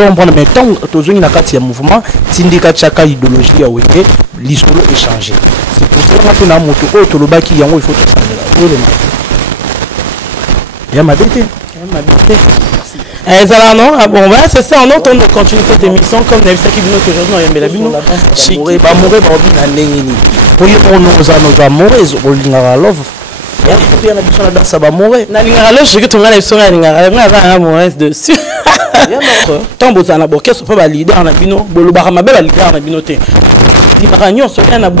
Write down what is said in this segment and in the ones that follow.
ont prendre mais tant tous une nakati ya mouvement tindika chaka idéologie ya weke l'histoire est changé. C'est pour ça que na moto o to lobaki yango il faut tout ça là. Ya mabete. Non, bon, voilà, c'est ça, on entend continuer cette émission comme Nevisa qui dit qu'aujourd'hui, on y a la bino. Chiki, ba mourir, ba obi na lengini. Pour y on nous a mourir, on lingara love. Ya kupi na biso na dansa ba mourir. Na lingara love, je que ton gars est lingara, mais avant un mourir dessus. Tant boza na boke so pas ba leader na bino, bolo ba mabe ba leader na bino te. Di ba nyon so na ba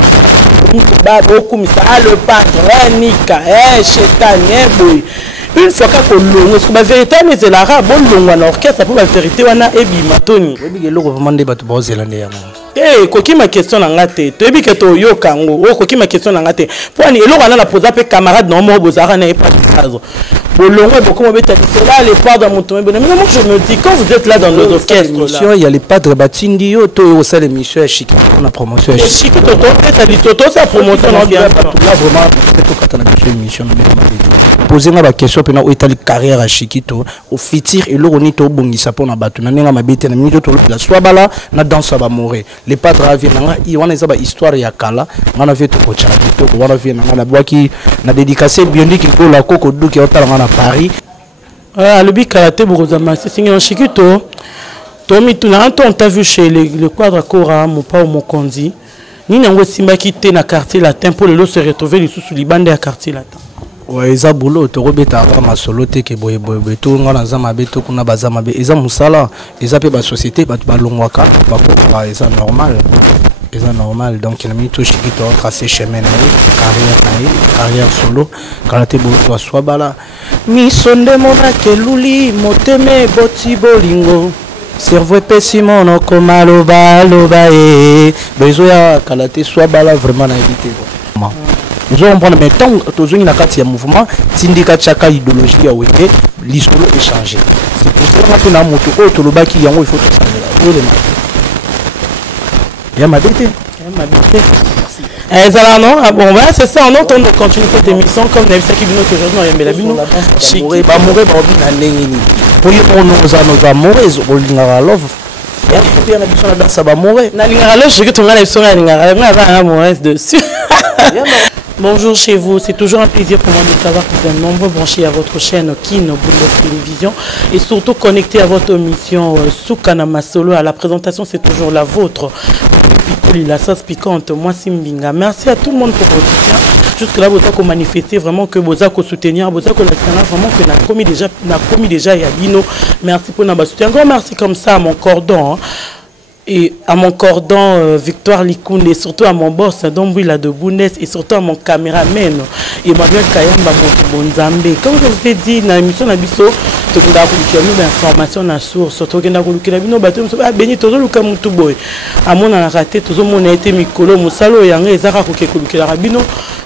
beaucoup misa le padre nika, shetan, boy. Une fois que l'on est la vérité, mais c'est l'arabe, on a l'orchestre pour la vérité, on a ébi matoni. Oui, il y a l'eau vraiment des bateaux zélandais. Eh, quoi ma question en gâté, tu es que tu yo kango, quoi ma question en gâté. Pour aller l'eau, on a la pose avec camarade non moi bozara n'est pas de phase. Pour l'eau, beaucoup de bêtises. Là, les pas dans mon tour. Mais moi, je me dis quand vous êtes là dans nos orchestres, il y a les padres batindi yo, to au sein l'émission est chic, on a promotion. Chic toto, ça dit toto, ça promotion on bien. Là vraiment, tout quand on a émission poser la question pendant où est carrière à Chikito au futur et l'oronito bongisa pour na batu na nenga mabete na minute la soit bala na danse va mourir les padres aviennent ils vont les histoire ya kala on a vu tout coach to on a vu na bois qui na dédicacé bien dit qu'il faut la coco dou qui est à Paris le bi karaté bokozama c'est signé en Chikito Tommy tu n'as t'as vu chez le quadre Kora mon pa mon kondi ni nango simba quitté na quartier latin pour le se retrouver les sous libande à quartier latin. Ouais, ils ont boulot, tu rebêtes à ma soloté qui boye boye tout, on a zamabe tout, on a bazamabe, ils ont moussala, ils ont fait la société, bah tu vas l'ongwaka, bah ils sont normal, ils sont normal, donc il a mis tout ce qui doit tracer chemin, carrière solo, quand tu bois soit bala, mi sonde mona ke luli, moteme boti bolingo. Cerveau pessimo no comme loba loba besoin quand tu soit bala vraiment à éviter. Nous allons prendre mais tant tous une nakati ya mouvement tindika chaka idéologie ya weke l'histoire est changé. C'est pour ça que na moto o to lobaki yango il faut tout ça là. Ya mabete. Non, bon, voilà, c'est ça, on entend continuer cette émission comme Nevisa qui dit qu'aujourd'hui, on y a la bino. Chiki, ba mourir, ba obi na lengini. Pour y on nous a mourir, on lingara love. Ya kupi na biso na dansa ba mourir. Na lingara love, je que ton gars est lingara, mais avant un mourir dessus. Bonjour chez vous, c'est toujours un plaisir pour moi de savoir que vous êtes nombreux branchés à votre chaîne Kino Boulot Télévision et surtout connectés à votre émission Soukanama Solo. À la présentation, c'est toujours la vôtre. Picoli, la sauce piquante, moi Simbinga. Merci à tout le monde pour votre soutien. Jusque-là, vous avez manifesté vraiment que vous avez soutenir, vous avez vraiment que n'a commis déjà Yadino. Merci pour notre soutien. Un grand merci comme ça à mon cordon. Et à mon cordon Victoire Likounde et surtout à mon boss Dombouila de Bounès et surtout à mon caméraman Emmanuel Kayamba Bonzambe. Comme je vous ai dit dans l'émission Nabiso, tu as eu l'information à la source, tu as eu l'information à Béni, tu as eu l'information à mon raté, tu as eu été Mikolo, Moussalo, Yanga, et Zara Koukekoulukela Rabino,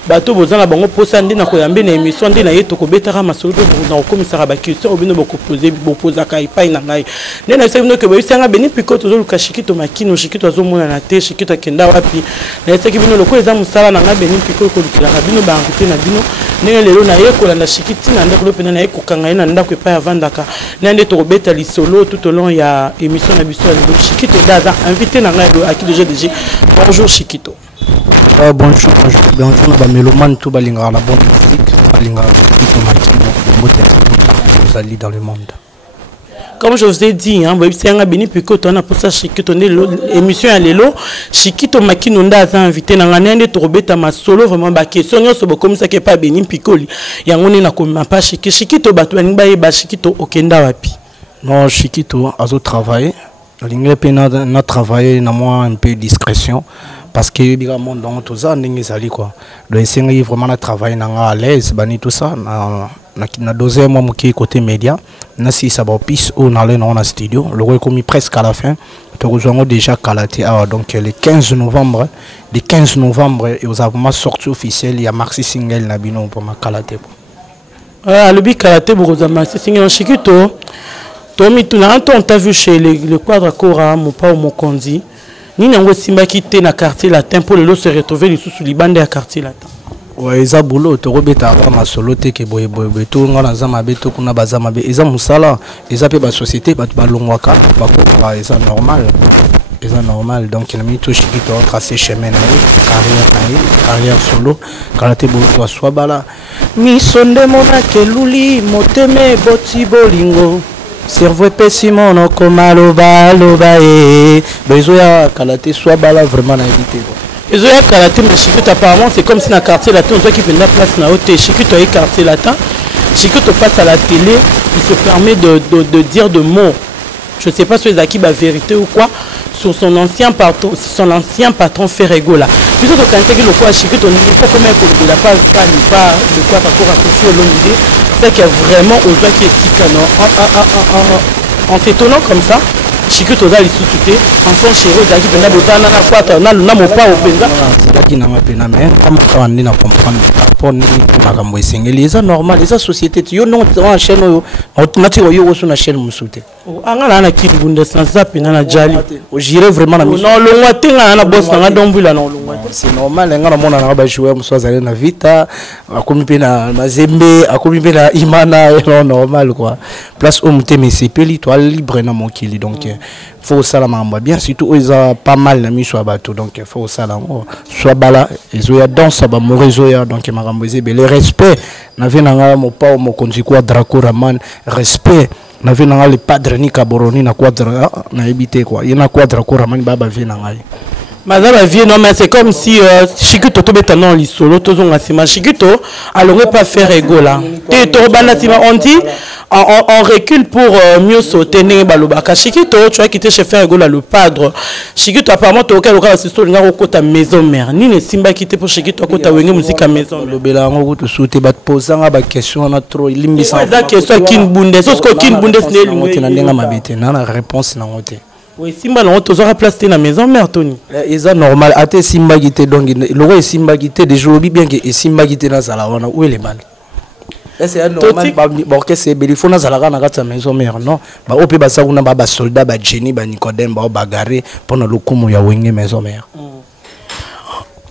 Bato Bozana Bango Posandi, Nakoyambe, l'émission de Naye, Tokobetara Masolo, dans le commissariat Bakisson, Obino Bokoposé, Bopozaka, Ipai Nangai. Nena Savino que Boyanga Béni, Pico, tu as eu Kashiki. Makino shikito azomona na te shikito akenda wapi na esaki bino loko eza musala na ngabeni piko ko lukila bino ba ngute na bino ndenge lelo na yekola na shikiti na ndako pena na ekokanga na ndako epa ya vandaka na nde to beta lisolo tout au long ya émission na biso ya shikito daza invité na ngai à qui déjà bonjour shikito. Bonjour ba mélomane tout balinga la bonne musique balinga tout matino mbote vous allez dans le monde. Comme je vous ai dit, hein, vous savez, béni piko tona pour ça Chikito émission à l'élo Chikito Makino ndaza invité na ngane to robeta ma solo vraiment ba question nyonso comme ça que pas béni pikoli yango ne na komma pas Chikito batu baninga ba Chikito okenda wapi. Non, Chikito azo travailler l'ingé pena na travailler na moi un peu discrétion parce que évidemment dans tout ça ndenge sali quoi le sengi vraiment na travailler na à l'aise bani tout ça na deuxième mois qui côté média na si ça va piste ou dans le studio le commis presque à la fin nous avons déjà calaté donc le 15 novembre et vous avez sorti officiel il y a Maxi single na bino pour ma calaté le bi calaté pour vous Maxi single en Chikito Tommy tu n'as t'as vu chez le quadre Kora mon pa mon kondi ni nango simba quitté na quartier latin pour le se retrouver les sous libande à quartier latin. Ouais, eza boulot tokobeta ka masolo te ke boye to ngana za mabe to kuna baza mabe eza musala eza pe ba société bat balongwaka bakoka eza normal. C'est normal, donc il a mis tout ce qui doit tracer chemin, carrière solo, karaté bourgeois soit bala. Mi sonde mona keluli, moteme boti bolingo. Cerveau pessimo no komaloba loba e. Bezoya karaté soit bala vraiment na éviter. Bezoya karaté mais Shikuto apparemment c'est comme si dans quartier latin on voit qu'il prend la place na haute Shikuto est quartier latin. Shikuto passe à la télé, il se permet de dire de mots. Je ne sais pas si c'est qui la vérité ou quoi. Sur son ancien patron Ferrego là. Plutôt que quand il le quoi Shikuto on ne pas comment il n'a pas de quoi par rapport à Kofi Olomide. C'est qu'il y a vraiment aux gens qui est en s'étonnant comme ça. Shikuto a les sous-soutés. Enfant chéri, il a dit que n'a pas au Benza. C'est n'a pas pena mais on est na comprendre rapport ni makambo esengeli eza normal eza société yo non en chaîne yo automatiquement yo sur na chaîne musuté angana na kibunda sans pena na jali on j'irai vraiment na mission non longwa tenga na boss na dombula na longwa c'est normal ngana mona na ba joueur muswazale na vita akomi pe na mazembe akomi pe na imana non normal quoi place au muteme sepeli toi libre na mokili donc faut ça la mamba bien surtout ils ont pas mal na miso bateau donc faut ça la soit bala ils ont danse ba morezoya donc maramboze le respect n'avait nanga mo pa mo konzi kwa Draco Raman respect n'avait nanga le padre ni kaboroni na quadra na habité quoi il y a quoi Draco Raman baba vie nanga madame vie non mais c'est comme si Shikuto to betano li solo to zonga sima Shikuto alors pas faire ego là et to bana sima on dit on recule pour mieux sauter ne balobaka Shikuto tu as quitté chez faire ego là le padre Shikuto apparemment to auquel cas c'est story ngako kota maison mère ni ne simba quitté pour Shikuto kota wenge musique maison le bela ngoko to sauter bat posanga ba question na trop limbisa da question kin bunde so ko kin bunde ne lingote na ndenga mabete na réponse na ngote. Oui, Simba non, tu auras placé dans la maison mère Tony. C'est normal. Ate Simba gite donc le roi Simba gite des jours bien que Simba gite dans la wana où est les balles. C'est normal bon que c'est il faut na zalaka na kata maison mère non. Ba ope ba sa kuna ba soldat ba Jenny ba Nicodème ba bagarre pendant le coup ya wenge maison mère.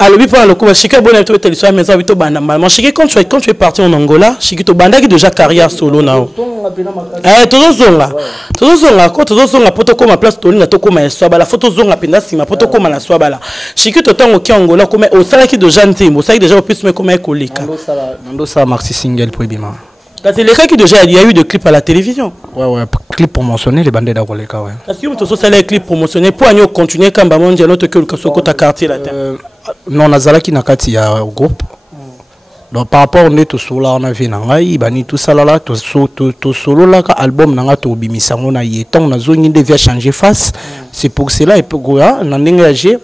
Alors, pour le coup, Shikuto bonne tu es sur maison vito banda mal. Shikuto quand tu es parti en Angola, Shikuto banda qui déjà carrière solo now. Todo zonga poto koma place Tony na to koma swaba la photo zonga penda sima poto koma na swaba la. Shikuto tango ki Angola comme au sala qui de Jantimbo, ça déjà plus mais comme écolika. Nando ça maxi single pour bima. C'est les cas qui déjà il y a eu de clips à la télévision. Ouais clip promotionné les bandes d'Angoleka ouais. Parce que tu as les clips promotionnés pour nous continuer quand ba mondial notre que le ta quartier là. Non nazalaki na kati ya groupe. Donc par rapport on est tout solo on a vu nangai bani tout ça là tout solo là ka album nanga to bimisa ngona yeton na zone devait changer face. C'est pour cela et pour quoi na ndengage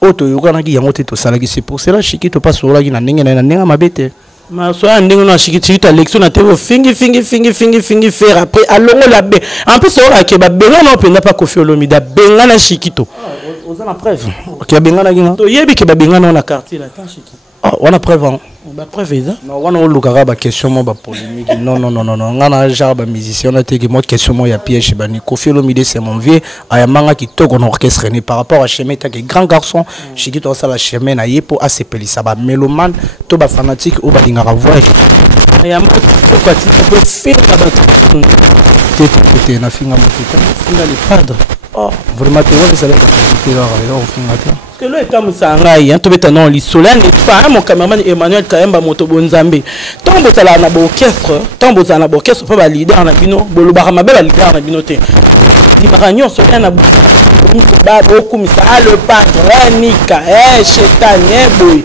auto yokana ki yango te to salaki c'est pour cela Shikuto pas solo ki na ndenge na ndenga mabete. Ma soeur ndenge na Shikuto l'élection na te fingi faire après alongo la be. En plus on a ke ba benga na penda pas Kofi Olomide benga na Shikuto. On a preuve. OK benga na gina. To yebi ke ba benga na quartier là tant Shikuto. Ah on a preuve. Ba preuve ça. Non on a lukaka ba question mo ba polémique. Non ngana genre ba musicien na te que moi question mo ya piège ba ni Kofi Olomide c'est mon vieux ayamanga qui toko na orchestre ni par rapport à chemin ta que grand garçon Shikuto ça la chemin na yepo a sepeli ça ba mélomane to ba fanatique ou ba dingaka voix. Ayamanga quoi tu peux faire ba te na finga motita finga les padres. Oh vraiment tu vois ça là on finga ta. Que le comme ça ngai to beta non li solane pas mon cameraman Emmanuel Kayemba moto bonzambe tombo sala na orchestre pas ba leader na bino bolobaka mabe ba leader na bino te ni baranyo so na ba beaucoup misa le padre nika chétan boy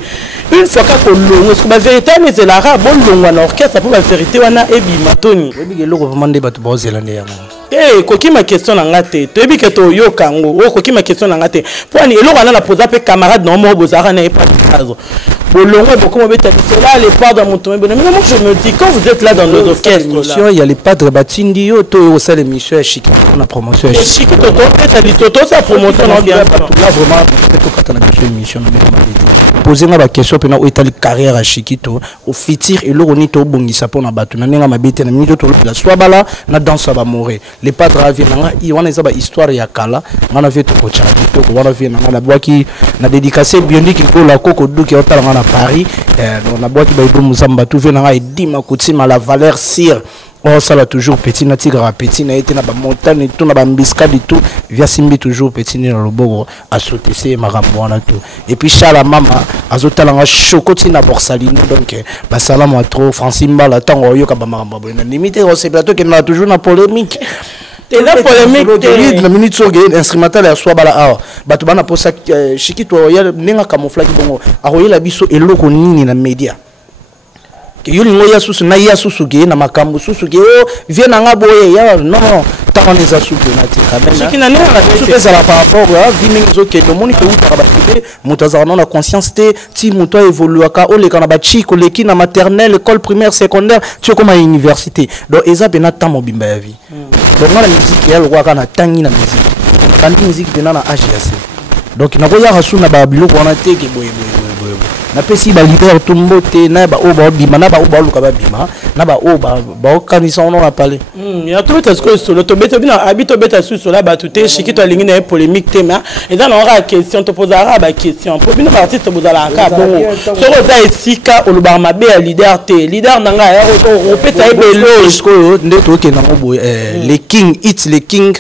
une fois que l'on est la vérité mais c'est l'arabe bon l'on orchestre pour la vérité wana ebi matoni ebi ke loko vraiment débat ba zélande ya koki ma question na ngate to ebi ke to yo kango koki ma question na ngate pour ni eloko na poser pe camarade non mo bozara na pas caso bolongo beaucoup mo beta c'est là les pas dans mon tombe mais moi je me dis quand vous êtes là dans nos orchestres là il y a les padres batindi yo to au sein l'émission Shikuto na promotion Shikuto to et toto sa promotion non bien là vraiment to katana émission poser ma question pena o etali carrière à Shikuto au futur et loko ni to bongisa pona batu na nenga mabete na minito to la swabala na danse ba moré les padres aviennent i wana eza ba histoire ya kala ngana veto ko chadi to ko wana vient na la boaki na dédicacé bien dit qu'il faut la coco du qui otala ngana Paris donc na boîte ba ibo musamba tout venanga et dima kutima la valeur sire. Oh, ça là toujours petit na tigre petit na été na ba montagne tout na ba mbiscade tout via simbi toujours petit na lobogo a sauter c'est marambo na tout et puis chala mama azotala nga chocoti na borsalino donc ba salam trop Francimba la tango yo ka ba marambo na limite au ce plateau qui na toujours na polémique. Et la polémique la minute sur instrumental ya soit bala ah batu bana posa chiki to ya ninga camouflage bongo aroyela biso eloko nini na media. Yuli ngoya susu na ya susu ge na makambo susu ge oh vient na boye ya non tant les asuku na tika bena qui na nera tout ça par rapport à viminzo ke do moni ke uta ba tebe mutaza na conscience te ti muto évolue ka o le kana ba chiko le ki na maternelle école primaire secondaire tu comme à université donc eza bena tant mobimba ya vie donc na musique ya lokwa kana tangi na musique kandi musique bena na âge ya se donc na koya rasuna ba biloko na te ke boye na pesi ba leader tumbo te na ba oba bima na ba oba luka ba bima na ba oba ba kanisa on a parlé ya to beta sko solo to beta bina habito beta sous la ba tuté chiki to lingi na polémique tema et dans aura question to posera ba question pour bino artiste bozala ka bon so za esika oluba mabe ya leader te leader nanga ya o peta ebelo sko nde to ke na obo les king it's les king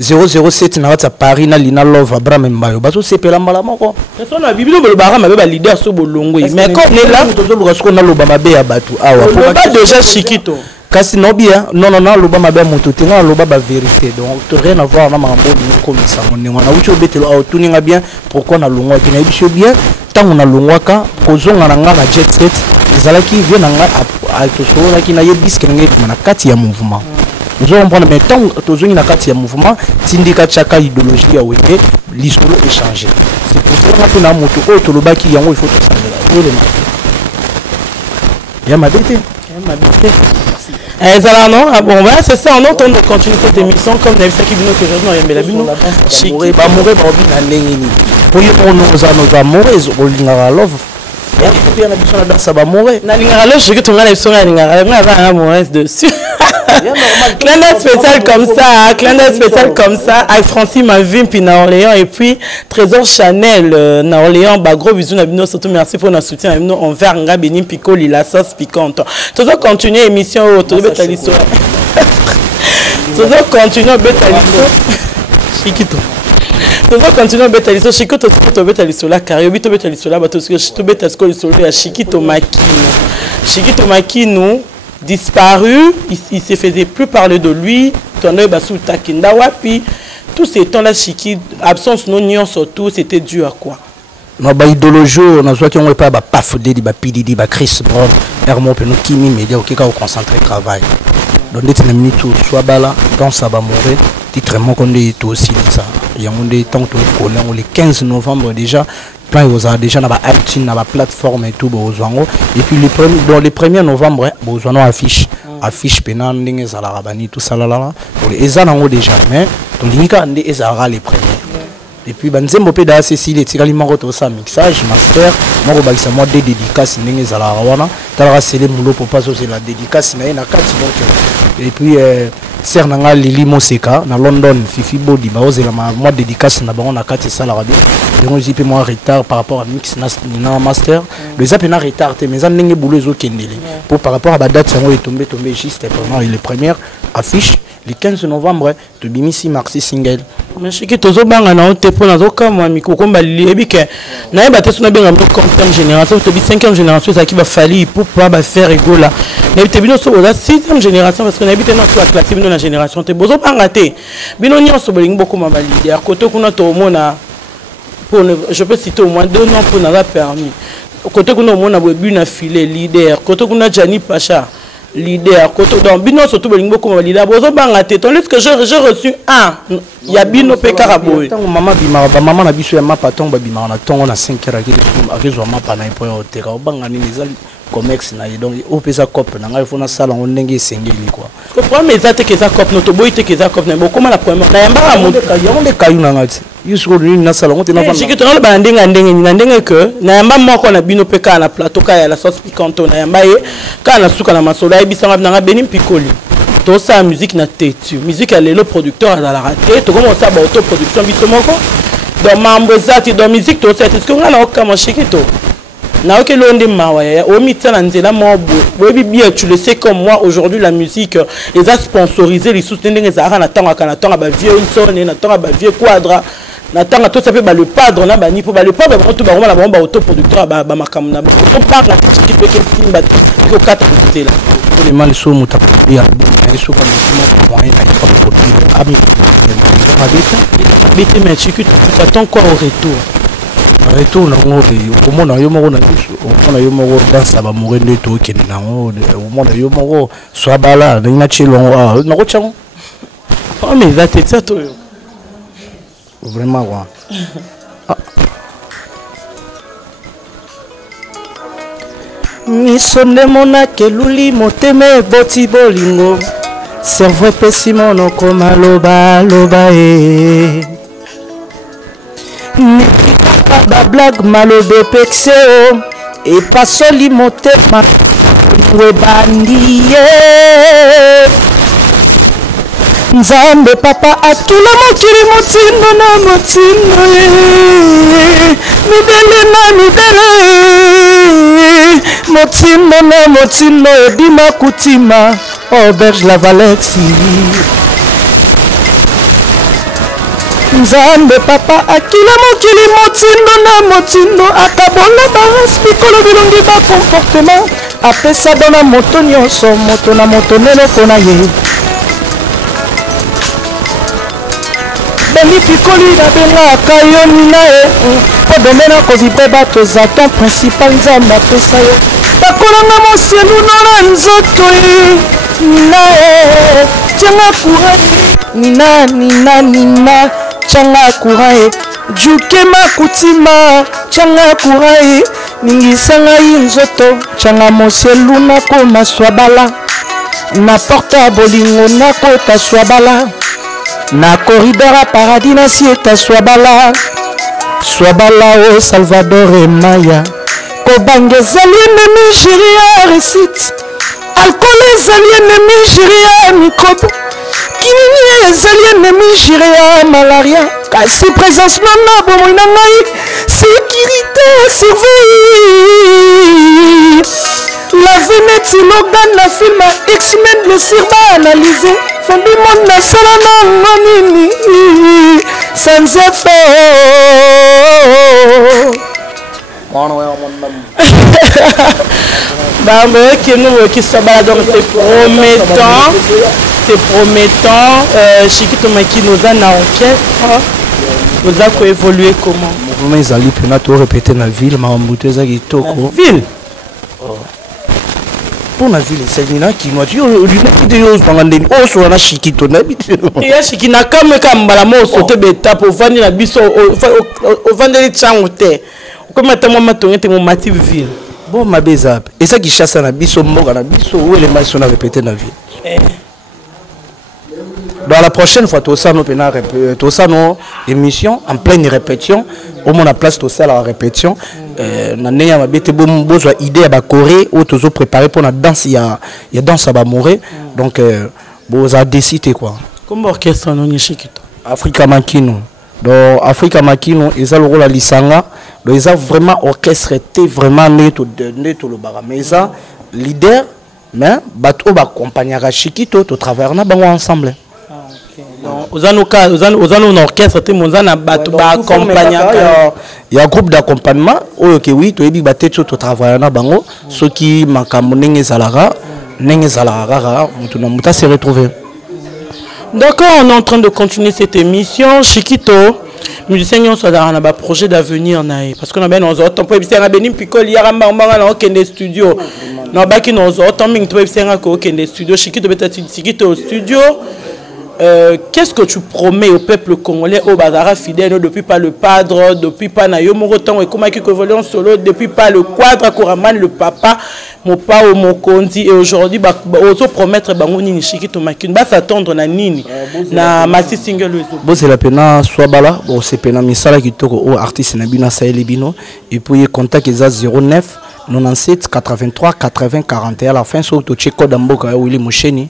007 na wata Paris na Lina Love Abraham Mbayo baso sepela mbala moko so na bibino bolobara mabe ba leader so bolongo mais comme ne là to zo ko na loba mabe ya batu awa pour pas déjà chikito kasi no bien non loba mabe muto tenga loba ba vérité donc to rien à voir na mambo ni comme ça mon na ucho betelo au tuninga bien pourquoi na longwa ki na biso bien tango na longwaka kozonga na nga na jet set ezalaki vient na nga a to so na ki na yebis kenenge na kati ya mouvement. Nous allons prendre maintenant toujours une carte de mouvement, syndicat chaka idéologie à weke, l'histoire est changée. C'est pour ça que nous avons moto auto le baki yango il faut que ça le. Il y a ma bête. Alors non, bon voilà c'est ça, on entend continuer cette émission comme Nefsa qui vient aujourd'hui on y met la bino. Chiki ba mourir ba bina lengini. Pour y on nous amoureux au lingara love. Et puis on a besoin de ça ba mourir. Na lingara love je que ton gars est lingara, on a un amoureux dessus. Clin d'œil spécial comme ça, avec Francine Mavim puis na Orléans et puis Trésor Chanel na Orléans, bah gros bisous na bino surtout merci pour notre soutien na bino envers nga Benin Picoli la sauce piquante. Toujours continuer émission au beta liso. Toujours continuer beta liso. Chikito. Toujours continuer beta liso Chikito to beta liso la cariobi to beta liso la bato to beta sko liso ya Chikito Makino. Chikito Makino disparu, il se faisait plus parler de lui, Tonne Bassou Takinda Wapi, tous ces temps-là, Chiki, absence non nion surtout, c'était dû à quoi? Non, bah idéologie, on a soit qu'on pas bah Paf Didi, bah Pididi, bah Chris Brown, Hermon, puis nous Kimi, média, ok, quand on concentre travail. Donc dès que la minute soit bala, dans ça va mourir, titrement qu'on est tout aussi ça. Il y a un des temps que on le 15 novembre déjà. Plein aux déjà na ba iTunes na ba plateforme et tout bozwango et puis les 1er novembre bozwano affiche pena ndenge za la rabani tout ça là pour les ezanango déjà mais to lingika ndé ezara les premiers et puis banzembo pe da Cécile tikali moko to sa mixage master moko bakisa moi des dédicaces ndenge za la wana tala sele mulo pour pas c'est la dédicace na ina kati donc et puis ser nanga Lili Moseka na London Fifi Body ba ozela moi dédicace na bango na kati ça la radio donc j'ai peu moins retard par rapport à mix na master le zap na retard mais ça ndenge boulot zo kendele pour par rapport à la date ça est tombé juste pendant les premières affiches le 15 novembre to bimisi Maxi single mais chiki tozo banga na te pona zo kama mikoko mbali ebike na yeba te sona benga moko comme génération to bi 5e génération ça qui va falloir pour pas faire égola na bité bino so la 6e génération parce que na bité na to classe bino na génération te bozo banga te bino nyonso bolingi boko mabali leader koto kuna to mona pour je peux citer au moins 2 noms pour n'avoir permis côté kuna mona bobu na filé leader côté kuna Jani Pacha leader côté donc bino surtout bolingi boko mabali leader bozo banga te tandis que j'ai reçu un ya bino pe karaboy maman bimara ba maman na biso ya mapa tongo ba bimara na tongo na 5 heuresaki zo mapa na point hotel ka banga ni ezali comex na donc au pesa cop na ngai fona sala on ndenge esengeli quoi ko problème ezate ke za cop noto boyite ke za cop na boko mala problème na yamba amude yonde kayu na ngati yusko ni na sala on te na fana jiki to na ba ndenge que na yamba moko na bino pe ka na plateau ka ya la sauce piquante na yamba ye ka na suka na masolo ya bisanga na Benin Picoli to sa musique na tetu musique ya lelo producteur à la raté to comment ça ba auto production biso moko dans mambo zati dans musique to c'est ce qu'on a na okama Chikito Na ok l'onde mawaya au mitan anzela mobo bien tu le sais comme moi aujourd'hui la musique ils a sponsorisé les soutenir les arts na tanga ba vieux sonne na tanga ba vieux quadra na tanga tout ça fait ba le padre na ba ni pour ba le padre ba tout ba la bomba autoproducteur ba makamna ba on parle la qui peut que simba ko kata côté là les mal sous muta ya sous comme moyen d'aller produire ami habite mais tu attends quoi au retour retour na ngode ukomona yo moko na biso ukomona yo moko dansa ba murende to kene na ngode ukomona yo moko swabala na chilongo na ko chango oh mais va te ça toi vraiment quoi misonde mona keluli moteme boti bolingo cerveau pesimo no koma loba loba ba blague malobe pexeo et pas soli motema we bandiye nzambe papa atula mokili motindo na motindo midele na midele motindo na motindo ebima kutima auberge la valexi nzambe papa akila mokili motindo na motindo akabola baras mikolo bilongi ba comportement apesa dona moto nyonso moto na moto neloko na ye beli pikoli na bengaka yo nina ye po domena kovibre bato eza ton principal nzambe apesa yo bakolanga mosielu na nzoto ye nina ye tianga courage nina changa kurai juke makutima changa kurai ningisanga inzoto changa mosielu na koma swabala na porta bolingo na kota swabala na corridor a paradis na sieta swabala o Salvador e Maya kobange ezali ennemi Nigeria récite alcool ezali ennemi Nigeria microbe kinini ezali ennemi Nigeria malaria kasi présence nana bomoi na ngai sécurité surveille la vie neti logan na film X-Men le sirba analysé fondi monde na sala nango nini sans effet Bambo qui soit donc c'est promettant Chikito Maki nous a na orchestre vous a évolué comment mouvement ezali pena to répéter na ville marambuto eza kitoko ville pour la ville c'est nina qui moi tu lui os pangandeni oso na Chikito na bitu ya Chikina comme kambala mo sauter beta pour vendre na biso au vendre les chango te comme tellement matonete mon matif ville bon ma bezap et ça qui chasse na biso mboka na biso où les matchs sont répéter na ville dans la prochaine fois tout ça nos émission en pleine répétition au moins la place tout ça la répétition na neya mabete besoin idée à Corée ou toujours préparé pour la danse il y a danse à Bamoré donc vous a décidé quoi comme orchestre non Chikito Africa Makino donc Africa Makino ils ont le rôle à Lisanga donc ils ont vraiment orchestré vraiment net le bara mais ça leader mais bateau ba accompagner à Chikito tout travers na bango ensemble. Aux un orchestre, il y a un groupe d'accompagnement. Ok, oui, tu es dit que tu travailles dans bango. Ceux qui manquent n'engé zalara, on s'est retrouvé. D'accord, on est en train de continuer cette émission. Chikito, musicien, on a un projet d'avenir parce qu'on a bien nos autres. On peut bien béni picole, il y a un studio. Non, bah qui nos autres, on peut bien studio. Chikito, Chikito studio. Qu'est-ce que tu promets au peuple congolais au Bazara fidèle depuis pas le padre, depuis pas Nayo Morotan et comment qui évolue en solo, depuis pas le quadre Koraman, le papa, mon pa ou mon kondi et aujourd'hui auto promettre Bangoni Chikito Makin, va s'attendre na nini na Massi single. Bon c'est la pena soit bala, bon c'est pena misala qui toko au artiste na bina saeli bino et puis contact eza 09 97 83 80 41 à la fin sur le code d'Amboka Willy Moucheni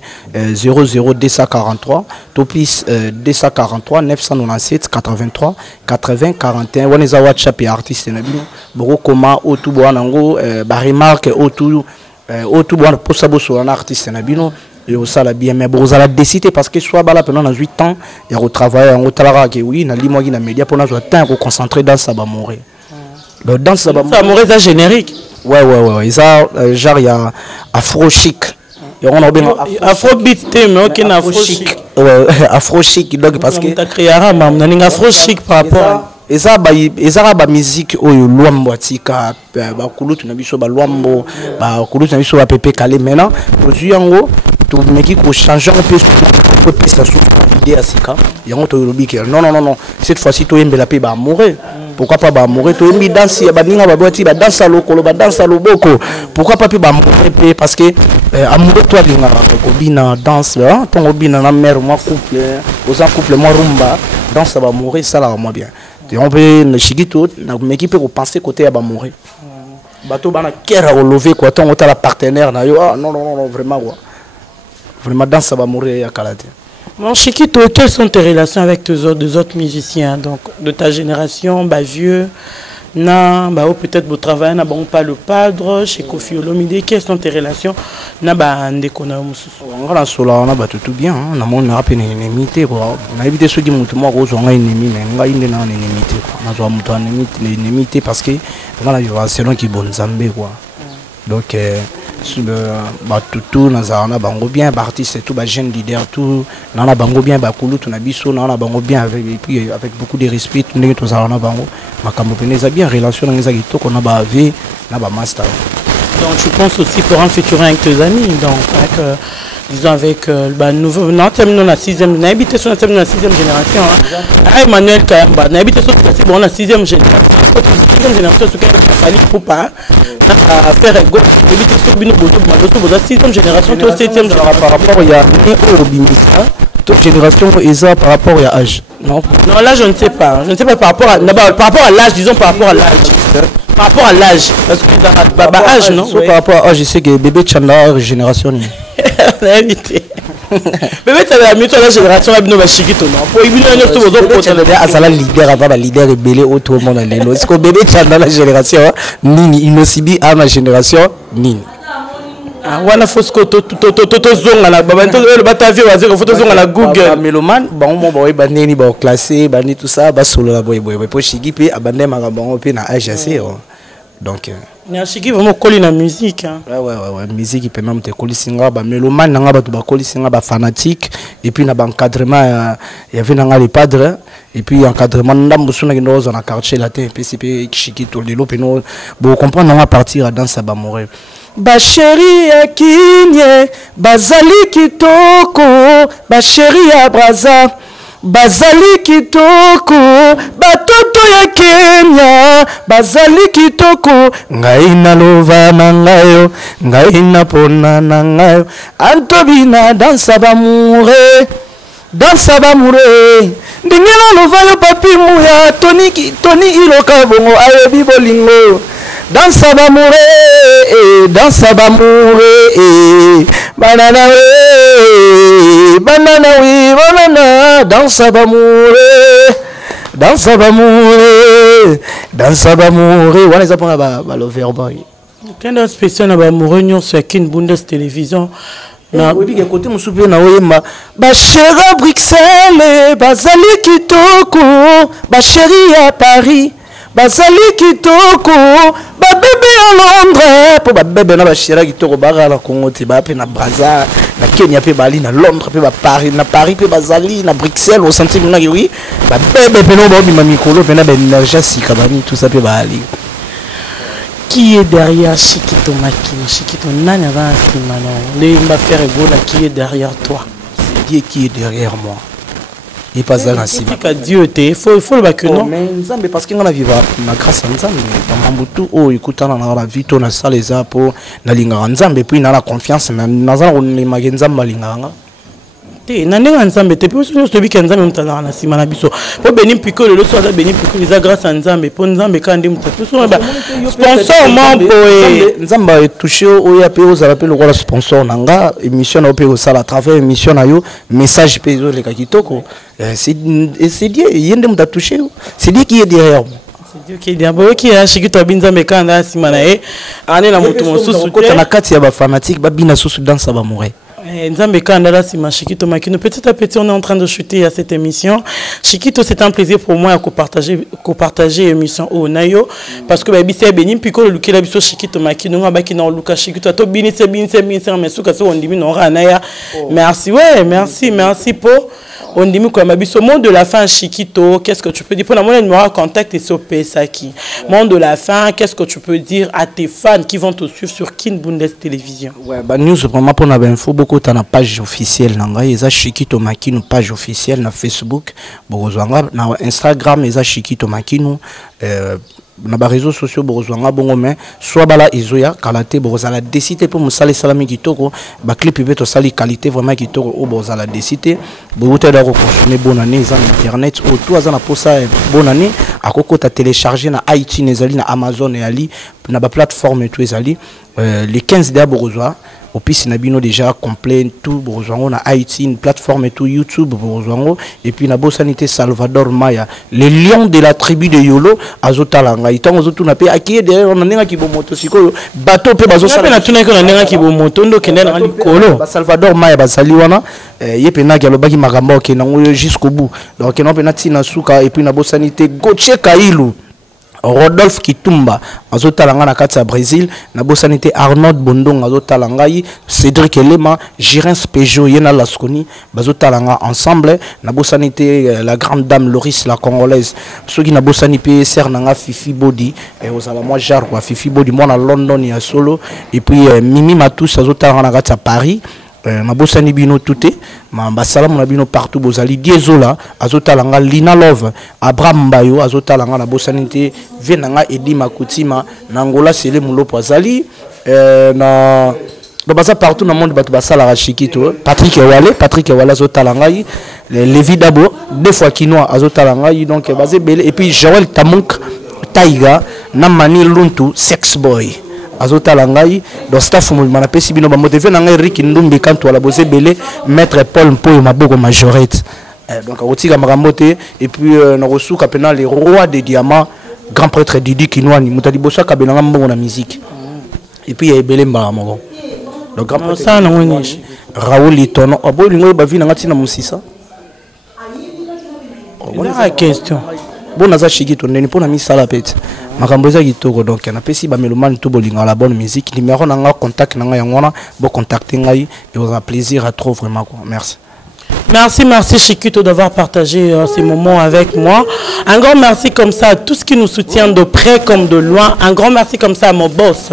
00 243 topis 243 997 83 80 41 on est à WhatsApp et artiste nabino boro koma otu boanango ba remarque otu boan pour ça bosso un artiste nabino et au sala bien mais bon ça la décider parce que soit bala pendant 8 ans il y a retravailler en talara que oui na limo qui na média pour na temps pour concentrer dans ça ba mourir donc dans ça ba mourir ça générique. Ouais, ça, genre, il y a Afro Chic. Afro Beat, mais ok, Afro Chic. Ouais, Afro Chic, donc parce que. Tu as créé un Afro Chic par rapport à. Et ça, la musique, oh, Luambo, Tika, Bakulutu, Nabiso, Baluambo, Bakulutu, Nabiso, Pepe Calé, maintenant, aujourd'hui, en gros, tout le mec qui change un peu, ça souffre l'idée à Sika. Il y a un autre lobby qui non, cette fois-ci, tu aimes la paix, bah, mourir. Pourquoi pas bah mourir tu aimes danser bah ninga bah boiti bah danse à l'oko bah danse à l'oboko pourquoi pas puis bah mourir parce que amoureux toi linga kobina danse ton obina na mère moi couple aux couple moi rumba danse bah mourir ça là moi bien et on peut ne chigito na m'équipe pour penser côté à bah mourir bateau bah na kera relever quoi ton la partenaire na yo non vraiment danse bah mourir ya kalate. Mon Chiquito, quelles sont tes relations avec tes autres musiciens donc de ta génération, bah vieux, na bah peut-être vous travaillez na bon pas le padre chez Kofi Olomide, quelles sont tes relations na bah ndeko na mususu. On va solo na ba tout bien, na mon rap une inimité quoi. Na éviter ceux qui mutu moi rose on a ennemi mais nga inde na inimité quoi. Na zo mutu inimité parce que on a vivre selon qui bon Zambé quoi. Donc tout nazarana bango bien artiste tout jeune leader tout nana bango bien bakulu tout na biso nana bango bien avec beaucoup de respect tout ndenge tozarana bango makambo peneza bien relation ngeza kitoko na ba V na ba master. Donc tu penses aussi pour un futur avec tes amis donc avec disons avec le nouveau non terminé la 6e on a habité sur la 6e génération hein. Emmanuel Kayamba on a habité sur la 6e génération. La 6e génération ce qu'il fallait pour pas à faire go éviter sur bino boto la 6e génération toi 7e génération par rapport il y a un Obimisa toute génération ESA par rapport à âge non là je ne sais pas par rapport à l'âge disons par rapport à l'âge parce que baba âge non par rapport à âge je sais que bébé Tchanda génération éviter bébé Tchanda mieux la génération là bino ba Chiquito non pour ibino nyonso bozo potela azala leader avant ba leader rebelle auto monde lelo est-ce que bébé Tchanda la génération nini inosibi à ma génération nini wana fosco to zonga na baba to bata vie waziko photo zonga na Google meloman bango ba baneni ba classé bani tout ça ba solo la boy po Chigi pe abande makambo pe na AGC donc na Chigi vraiment coller na musique hein. Ouais musique peut même te coller singa ba meloman nga ba to ba coller singa ba fanatique et puis na ba encadrement il y avait nga les padres et puis encadrement ndambo suna kindozo na quartier latin PCP Chigi to lelo pe no bo comprendre on va partir dans sa ba mourir. Ba chéri ya kinye bazali kitoko ba chéri ya braza bazali kitoko batoto ya Kenya bazali kitoko ngai na lova na ngayo ngai na pona na ngayo antobina dansa ba mure ndingela lova yo papi muya toni iloka bongo ayebi bolingo dansa ba mure banana dansa ba mure wana eza mpona balover boy kende spécial na bamoureux nyonso ya Kin Bundes télévision na oyebi kote mosusu mpe na oyemba basheri Bruxelles bazali kitoko basheri ya Paris bazali kitoko babebe ya Londres po babebe na basheri kitoko bara na Congo te ba pe na Brazza na Kenya pe bali na Londres pe ba Paris na Paris pe bazali na Bruxelles au centre na oui babebe pe no ba bima mikolo pe na ba énergie sika bani tout ça pe bali. Qui est derrière Chiquito Makino? Chiquito nani avant Simano les m'a faire gola qui est derrière toi? C'est Dieu qui est derrière moi. Il passe dans la cime. Dieu il faut le bac non mais Nzambe parce qu'on a vivre na grâce à Nzambe dans Mambutu oh écoute na la vie to na ça les apo na linga Nzambe puis na la confiance na za on les magenza malinganga te nandenga nzambe te pe so to bika nzambe mutala na sima na biso po Béni Piccolo le soir Béni Piccolo les grâce à nzambe po nzambe kandi mutatu so ba sponsor mon boy nzamba touché o ya pe o za rappel le sponsor nanga émission na pe o sala travers émission na yo message pe zo le kakitoko c'est Dieu yende mutatu touché c'est Dieu qui est derrière c'est Dieu qui est derrière qui a Shikito binzambe kanda sima na e ane na mutu mosusu ko na kati ya ba fanatique ba bina susu dans sa ba mourir. Nzambe Kandala Sima Shikito Makino. Petit à petit, on est en train de chuter à cette émission. Shikito, c'est un plaisir pour moi de partager l'émission au Nayo. Parce que c'est Béni Piccolo le Kila Biso Shikito Makino, Bakino Luka Shikito, to Binise, mais sous on dit non, Ranaya. Merci, ouais, merci pour. On dit quoi, Mabiso, monde de la fin, Shikito, qu'est-ce que tu peux dire? Pour la monnaie numéro contact et sur Pesaki. Monde de la fin, qu'est-ce que tu peux dire à tes fans qui vont te suivre sur Kin Bundes Télévision? Ouais, bah, news, vraiment, pour la info, beaucoup dans la page officielle, il Shikito Makino, page officielle, na Facebook, na Instagram, il Shikito Makino, na ba réseaux sociaux borozwanga bongo mais soit bala izoya kalate borozala décider pour musala salami kitoko ba clip beto sali qualité vraiment kitoko o borozala décider boute da ko consommer bonne année za internet o tout azana posa bonne année akoko ta télécharger na iTunes ezali na Amazon et ali na ba plateforme tout ezali les 15 da borozwa au pis nabino déjà complet tout borozwango na iTunes plateforme et tout YouTube borozwango et puis na bosanité Salvador Maya les lions de la tribu de Yolo azotalanga itango zotu na pe akiye derrière on nenga kibomoto sikoyo bateau pe bazosala na tuna ko na nenga kibomoto ndo kende na likolo Salvador Maya bazali wana yepe na galobaki makambo ke nango jusqu'au bout donc non pe na tina suka et puis na bosanité Goche Kailu Rodolphe Kitumba azotalanga na kati ya Brésil na bosanité Arnold Bondong azotalangai Cédric Elema Girens Peugeot yena Lasconi bazotalanga ensemble na bosanité la grande dame Loris la congolaise soki na bosanité ser nanga Fifi Body et osala moi jar quoi Fifi Body moi na London ya solo et puis Mimi Matous azotalanga na kati ya Paris ma bosani bino touté ma basala mon bino partout bozali diezola azotalanga Lina Love Abraham Bayo azotalanga na bosanité venanga Edi Makutima nangola sele mulopo azali na baza partout dans le monde bato basala rashikito Patrick Ewale azotalanga Levi Dabo deux fois kinois azotalanga donc basé belé et puis Joël Tamonk Taiga na Mani Luntu Sex Boy azotalangai dans staff mon pesi bino ba motivé na ngai Rick Ndumbi kanto la bosé belé maître Paul Mpoyo maboko majorette donc otika makambote et puis na rosuka pena les rois des diamants grand prêtre Didi Kinwani mutali bosa kabelanga mbongo na musique et puis ya belé mbala moko donc grand prêtre ça na ngoni Raoul Itono abo lingo ba vi na ngati na musisa voilà question bon naza Shikito ndeni pona misala pete makambo eza kitoko donc na pesi ba melomane tout bolinga la bonne musique numéro nanga contact nanga yangona bo contacter ngai et aura plaisir à trop vraiment quoi merci. Merci Shikito d'avoir partagé ces moments avec moi. Un grand merci comme ça à tous qui nous soutiennent de près comme de loin. Un grand merci comme ça à mon boss,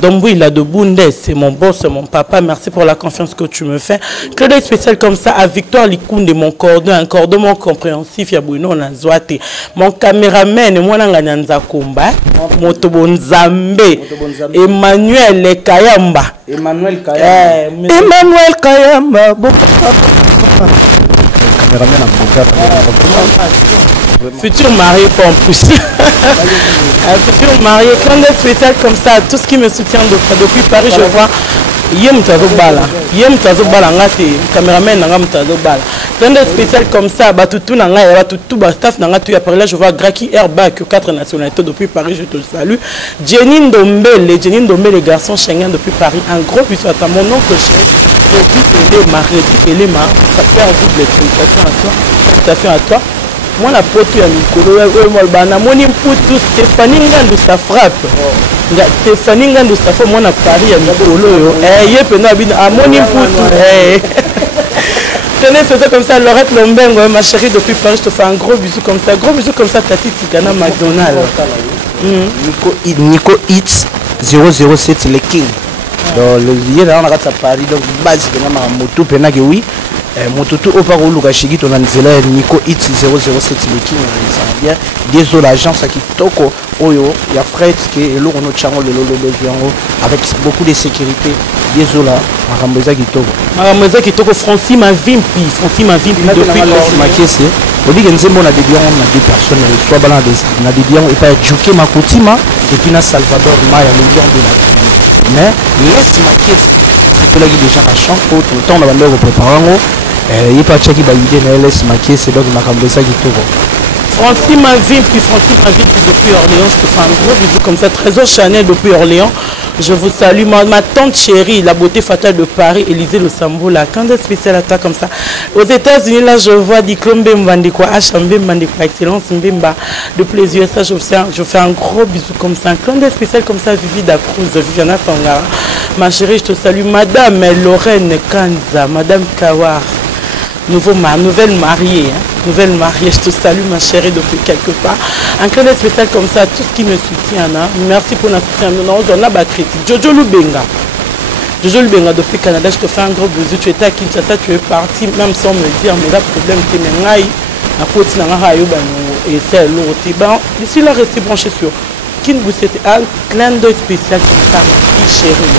Dombouila de Bundes, c'est mon boss, mon papa. Merci pour la confiance que tu me fais. Claude spécial comme ça à Victoire Likunde, mon cordon, un cordon compréhensif, Yabouino Nazwate, mon caméraman, moi Nanganza Kumba, Motobonzambe, Emmanuel Kayamba. Emmanuel Kayamba, futur marié pour en plus. Futur marié, quand est spécial comme ça, tout ce qui me soutient depuis Paris, je vois Yem Tazobala, ngati caméraman nanga Tazobala. Quand est spécial comme ça, batutu nanga, batutu staff nanga tu après là je vois Graki Airbag 4 nationalités depuis Paris, je te salue. Jenny Ndombe les garçons Schengen depuis Paris. Un gros bisou à mon oncle chéri. Elema, ça fait un double félicitations à toi. Moi la potu ya mikolo na moni mputu Stéphanie Ngandu sa frappe. Stéphanie Ngandu sa frappe moi na Paris ya mikolo yo. Ye pena bina amoni mputu. Tenez, c'est comme ça, Laurette Lombengo, ma chérie depuis Paris, je te fais un gros bisou comme ça, Tati Tigana McDonald. Nico Hits 007 le King. Donc le lien là on a Paris donc base que na moto pena que oui Mototo Oparo Lugashigi ton Anzela Nico It 007 le King bien désolé l'agence à Kitoko Oyo il y a Fred qui est l'eau on chango le lolo avec beaucoup de sécurité désolé Maramboza Kitoko Francis Mavimpi depuis Makese Obi Genzembo na debian na deux personnes soit balan na debian et pas Juke Makutima et puis na Salvador Maya million de la mais laisse Makese pour la déjà à champ pour tout le temps on va le préparer il pas checker ba idée na laisse Makese donc Maramboza Kitoko Francis Mavimpi depuis Orléans, je te fais un gros bisou comme ça. Trésor Chanel depuis Orléans. Je vous salue. Ma tante chérie, la beauté fatale de Paris, Élisée Le Samboula. Quand est spécial attaque comme ça. Aux États-Unis, là, je vois Diklom Mbemba, Excellence Mbemba. Depuis les USA, je fais un gros bisou comme ça. Quand est spécial comme ça, Vivi Dacruz, Viviana Tangara. Ma chérie, je te salue. Madame Lorraine Kanza, Madame Kawar. Nouvelle mariée, nouvelle mariée, je te salue ma chérie depuis quelque part. Un clin d'œil spécial comme ça, tout ce qui me soutient, hein. Merci pour notre soutien. On a critique. Jojo Lubenga depuis Canada, je te fais un gros bisou. Tu étais à Kinshasa, tu es parti, même sans me dire, mais là, problème, tu es mengaï. Et c'est l'autre. D'ici là, restez branché sur Kinbou, c'était un clin d'œil spécial comme ça, ma fille chérie.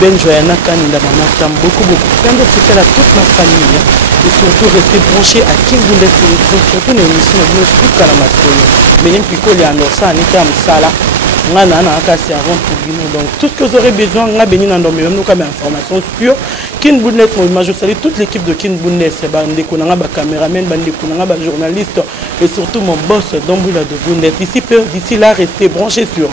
Ben Joyana Kanila, maman, j'aime beaucoup. Plein de spécial à toute ma famille. Et surtout, rester branché à King Bundes Télévision, surtout une émission de nous, tout à la masculine. Mais même Pico, il y a un orsa, un écart, un sala. Donc, tout ce que vous aurez besoin, on a béni dans le même comme information sur King Bundes. Moi, je salue toute l'équipe de King Bundes, des caméramans, des journalistes et surtout mon boss, Domboula de Bundes. D'ici là, restez branché sur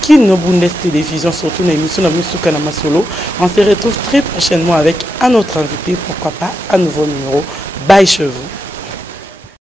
King Bundes Télévision, surtout une émission de Moussouka Namasolo. On se retrouve très prochainement avec un autre invité, pourquoi pas un nouveau numéro. Bye chez vous.